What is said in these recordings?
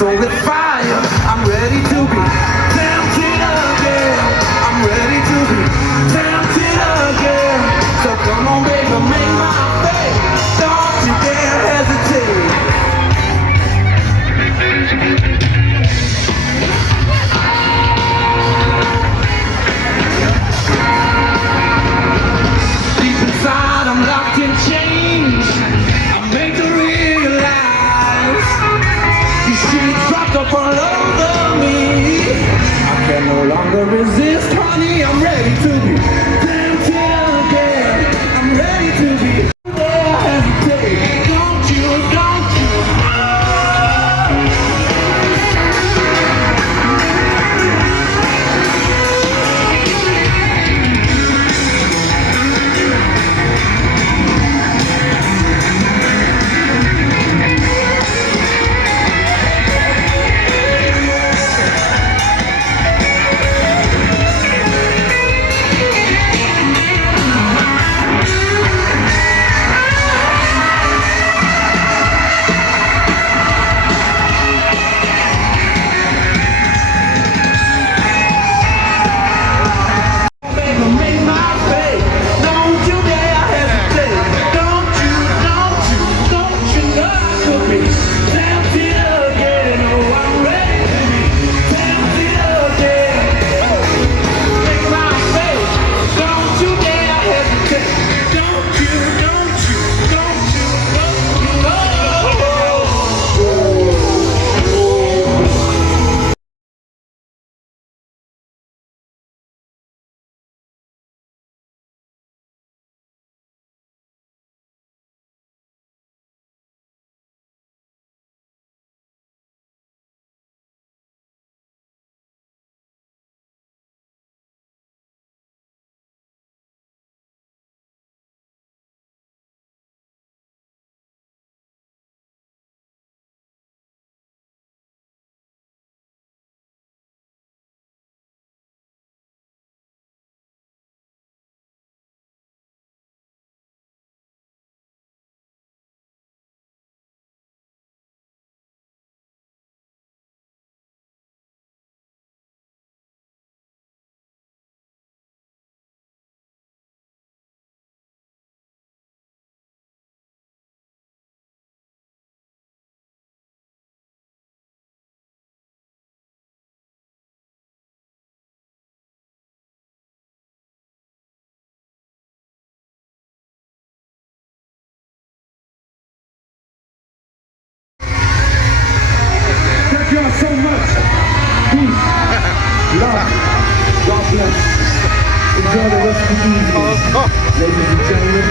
So with fire, I'm ready to be tempted again. I'm ready to be tempted again. So come on, baby, make my faith. Don't you dare hesitate. Deep inside, I'm locked in chains. I'm made to realize these streets dropped up all over me. I can no longer resist, honey. I'm ready to be tempted again. I'm ready to be. Don't hesitate. Don't you, don't you. Thank y'all so much. Peace, love, God bless. Enjoy the rest of the evening, ladies and gentlemen.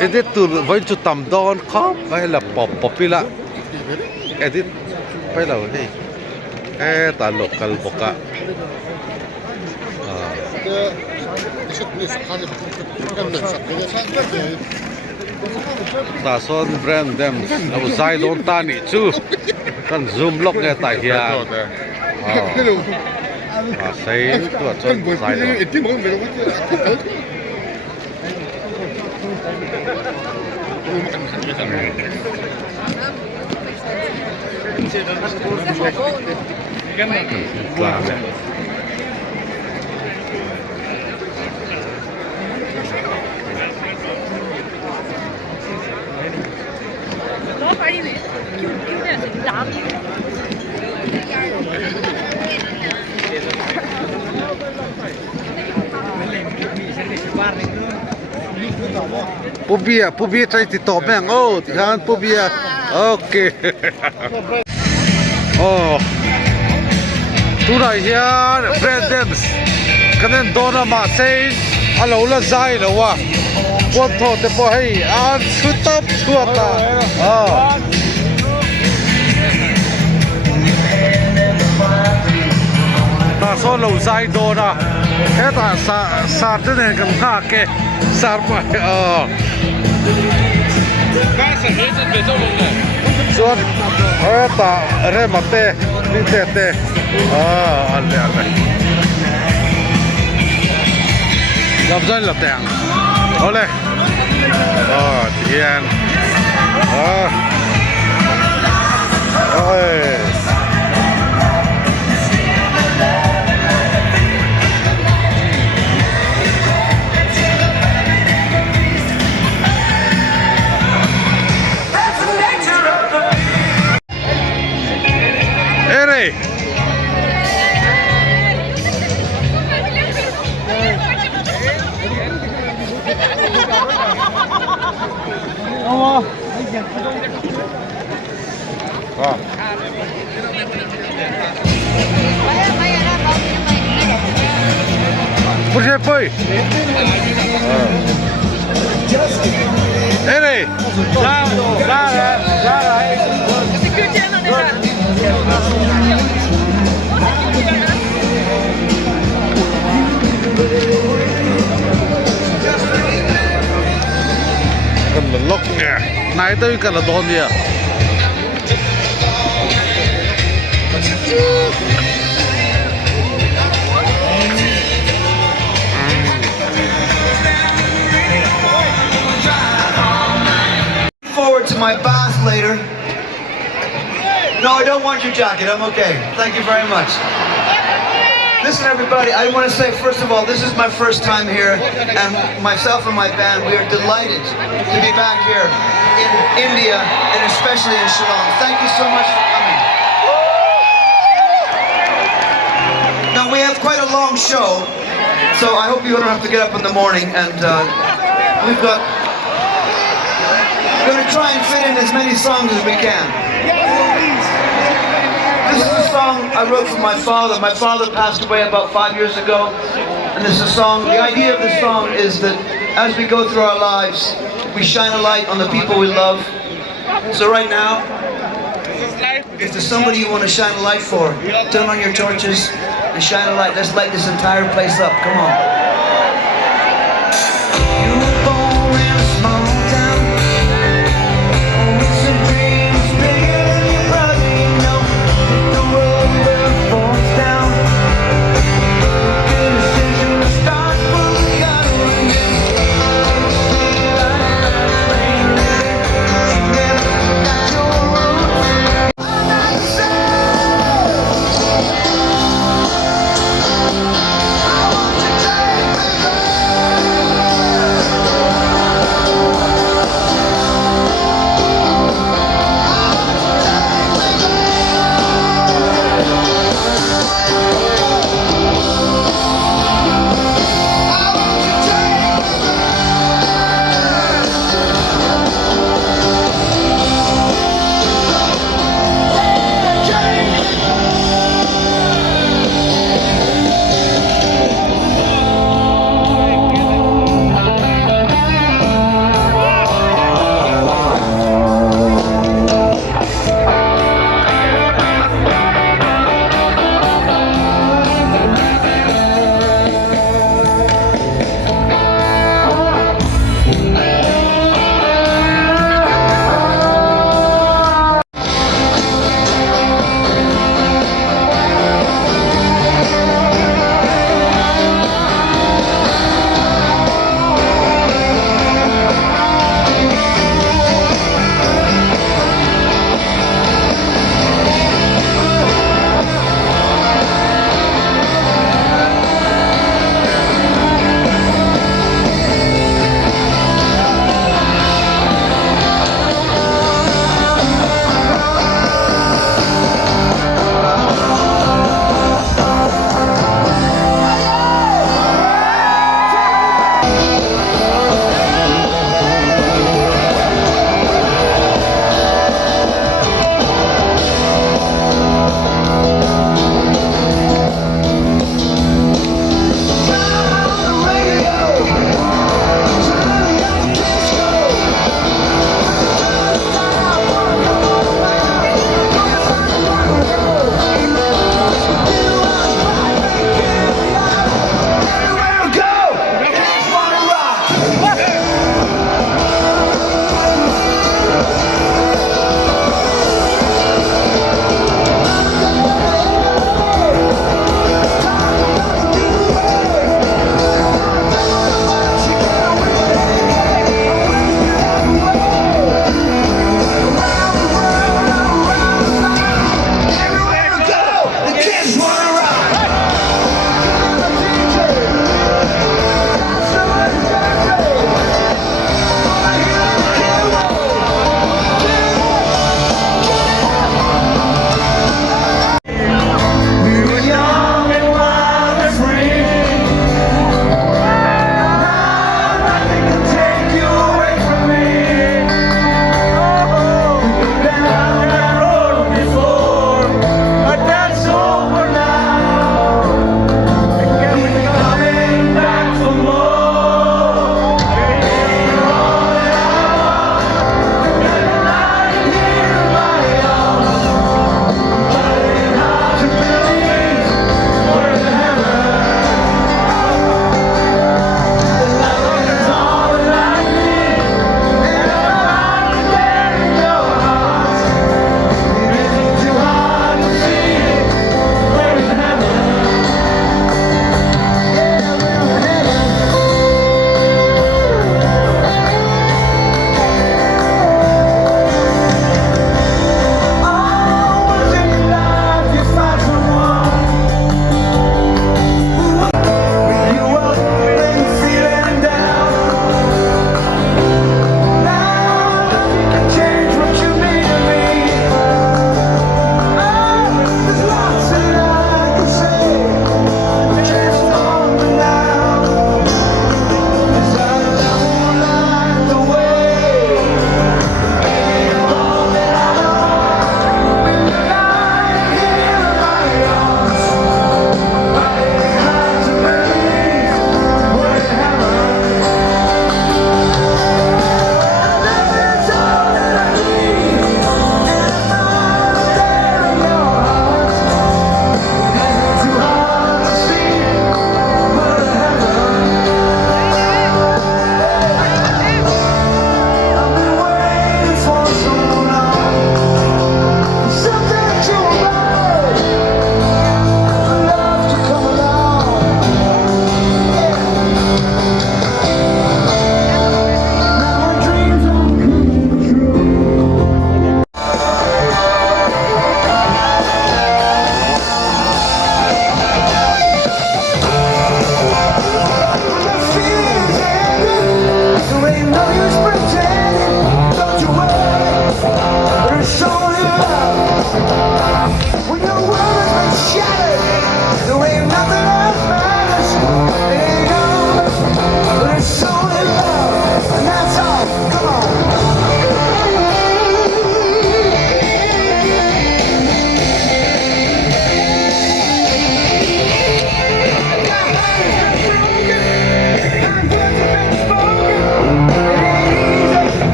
Edit tu với chút tầm đón khóc hay là bọc pila edit phải là cái ta local boka ta son brand them abu zai don ta ni chu kan zoom lock nghe tại hiền sei tu chon zai don 너무 빨리네. 기분이 남. Pu bia trai ti to meng oh ti han pu bia okay oh tu nai hian Brandons kanen dona ma sei alo la zai lo wa quan tho te po hei an chu top chuata ta so lo zai dona eta sa te ne kam ha ke sar ma Suot eta remate litete alle gặp dân là tèng ô lê thiên ôi ê này Por que foi? Ê này cần là lốc nè nãy tới cần là đòn gì à Forward to my bath later. No, I don't want your jacket. I'm okay. Thank you very much. Listen, everybody, I want to say, first of all, this is my first time here, and myself and my band, we are delighted to be back here in India, and especially in Shillong. Thank you so much for coming. Now, we have quite a long show, so I hope you don't have to get up in the morning, and we're going to try and fit in as many songs as we can. This is a song I wrote for my father. My father passed away about 5 years ago. And this is a song, the idea of this song is that as we go through our lives, we shine a light on the people we love. So right now, if there's somebody you want to shine a light for, turn on your torches and shine a light. Let's light this entire place up. Come on. You were born in a small town. I want to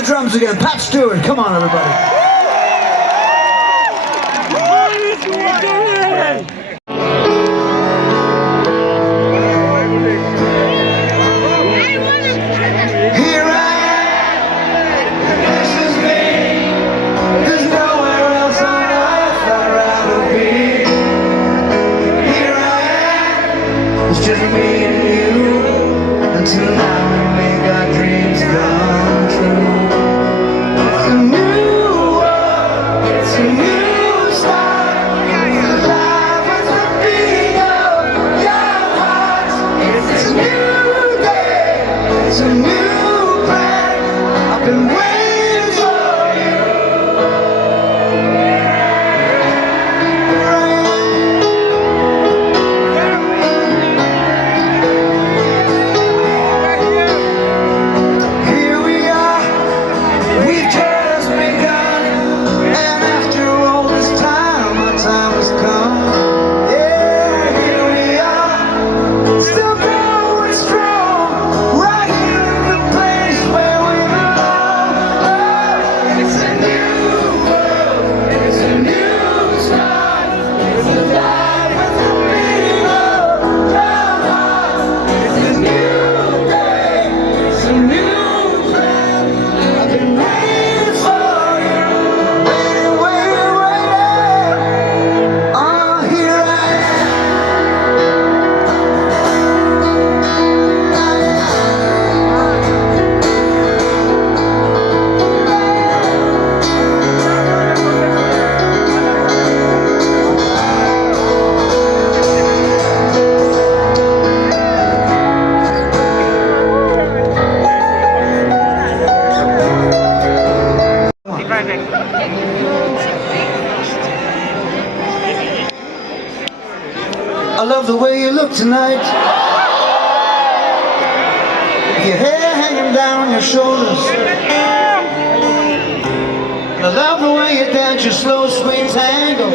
the drums again. Pat Stewart, come on everybody. Here I am, this is me. There's nowhere else on earth I'd rather be. Here I am, it's just me and you. Until now we make our dreams come true. It's a new world, it's a new start. It's alive with the beat of your heart. It's a new day, it's a new plan. I've been waiting for you. Here I am. Here we are, we've just begun. And after all this time, our time has come. Yeah, here we are, still going strong. Right here in the place where we belong. Oh, it's a new world, it's a new start. It's alive with the beat of your heart. It's a new day, it's a new plan. I've been waiting for you, waiting, waiting, waiting. Oh, here I I love the way you look tonight. Your hair hanging down on your shoulders. I love the way you dance your slow, sweet tango.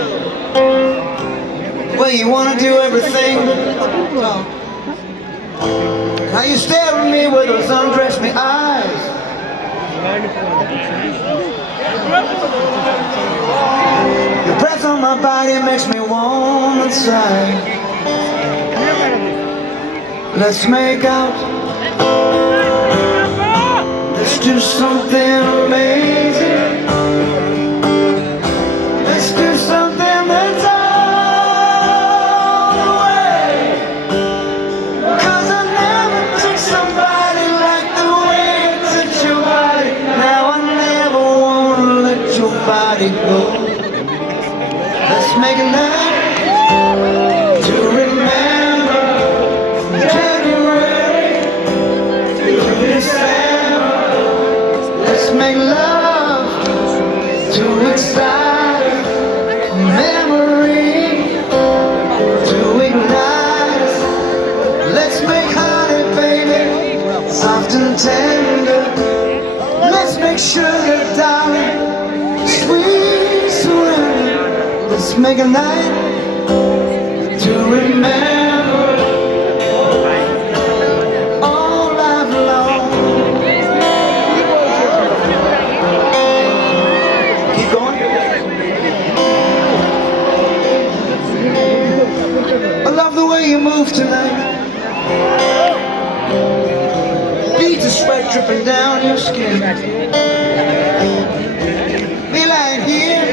The way you want to do everything. How you stare at me with those undress me eyes. Your breath on my body makes me warm inside. Let's make out. Let's do something amazing. Let's do something that's all the way. 'Cause I never took somebody like the way you touch your body. Now I never wanna let your body go. Let's make a night to remember. From January to December. Let's make love to excite a memory to ignite. Let's make honey, baby, soft and tender. Let's make sugar, darling, sweet surrender. Let's make a night to remember all life long. Keep going. I love the way you move tonight. Beads of sweat dripping down your skin. We lying here,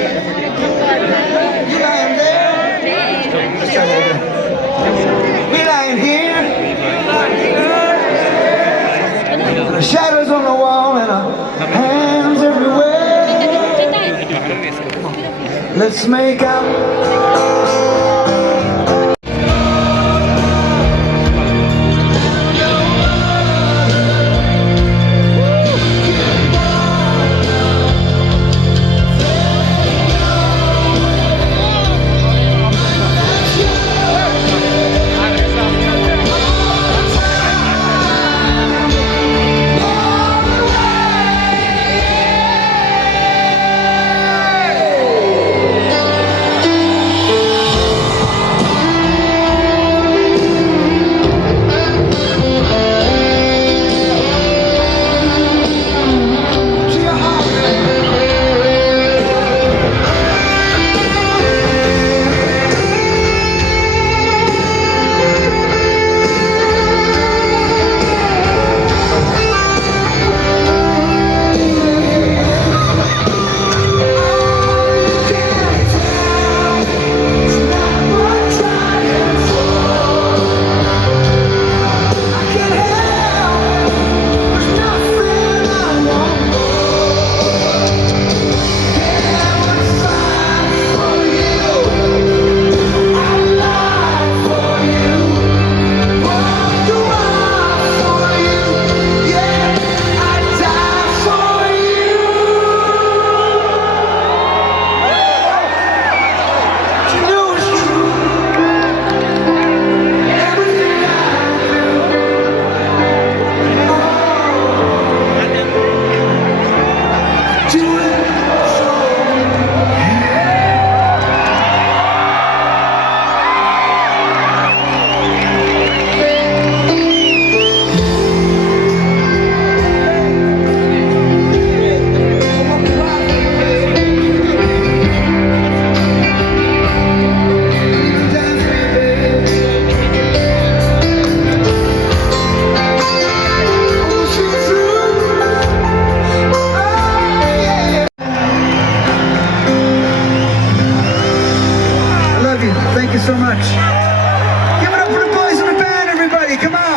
you lying there. Let's try that again. We lying here, and the shadows on the wall and our hands everywhere. Let's make out. so much. Give it up for the boys in the band, everybody. Come on.